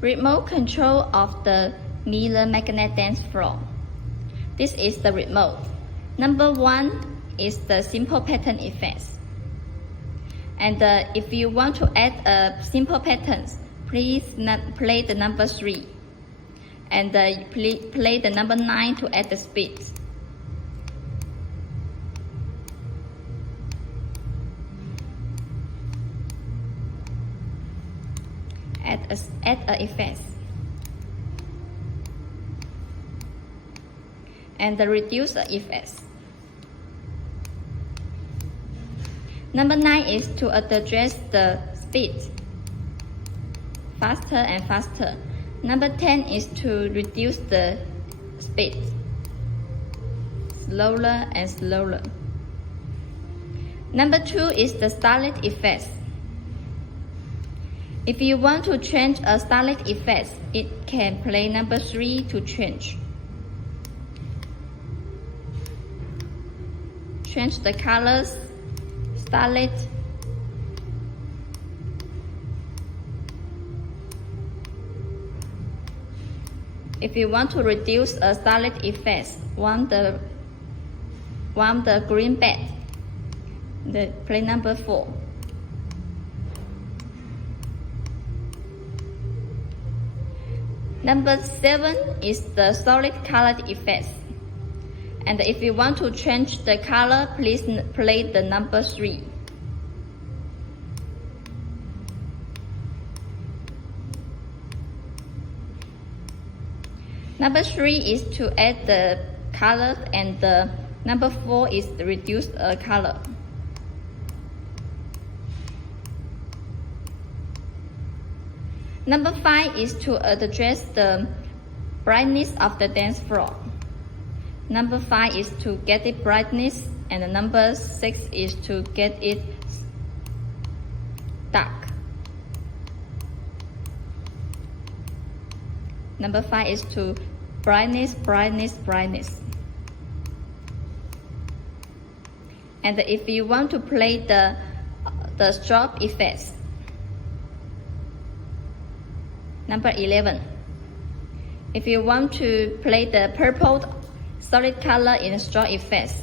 Remote control of the mirror magnet dance floor. This is the remote. Number 1 is the simple pattern effects. And if you want to add a simple patterns, please play the number 3. And play the number 9 to add the speed. Add a effect. And reduce the effects. Number 9 is to adjust the speed faster and faster. Number 10 is to reduce the speed slower and slower. Number 2 is the starlit effect. If you want to change a starlit effect, it can play number 3 to change. Change the colors, starlit. If you want to reduce a starlit effect, want the green bed, play number 4. Number 7 is the solid colored effect. And if you want to change the color, please play the number 3. Number 3 is to add the color, and the number 4 is to reduce a color. Number 5 is to address the brightness of the dance floor. Number 5 is to get it brightness, and number 6 is to get it dark. Number 5 is to brightness. And if you want to play the strobe effects, number 11. If you want to play the purple solid color in strobe effects,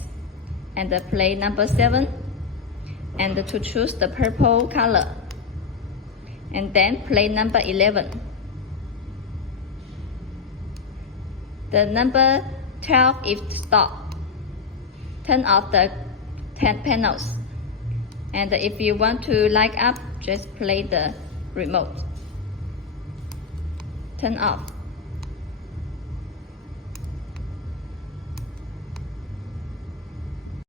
and play number 7, and to choose the purple color, and then play number 11. The number 12 is stop. Turn off the 10 panels. And if you want to light up, just play the remote. Turn off.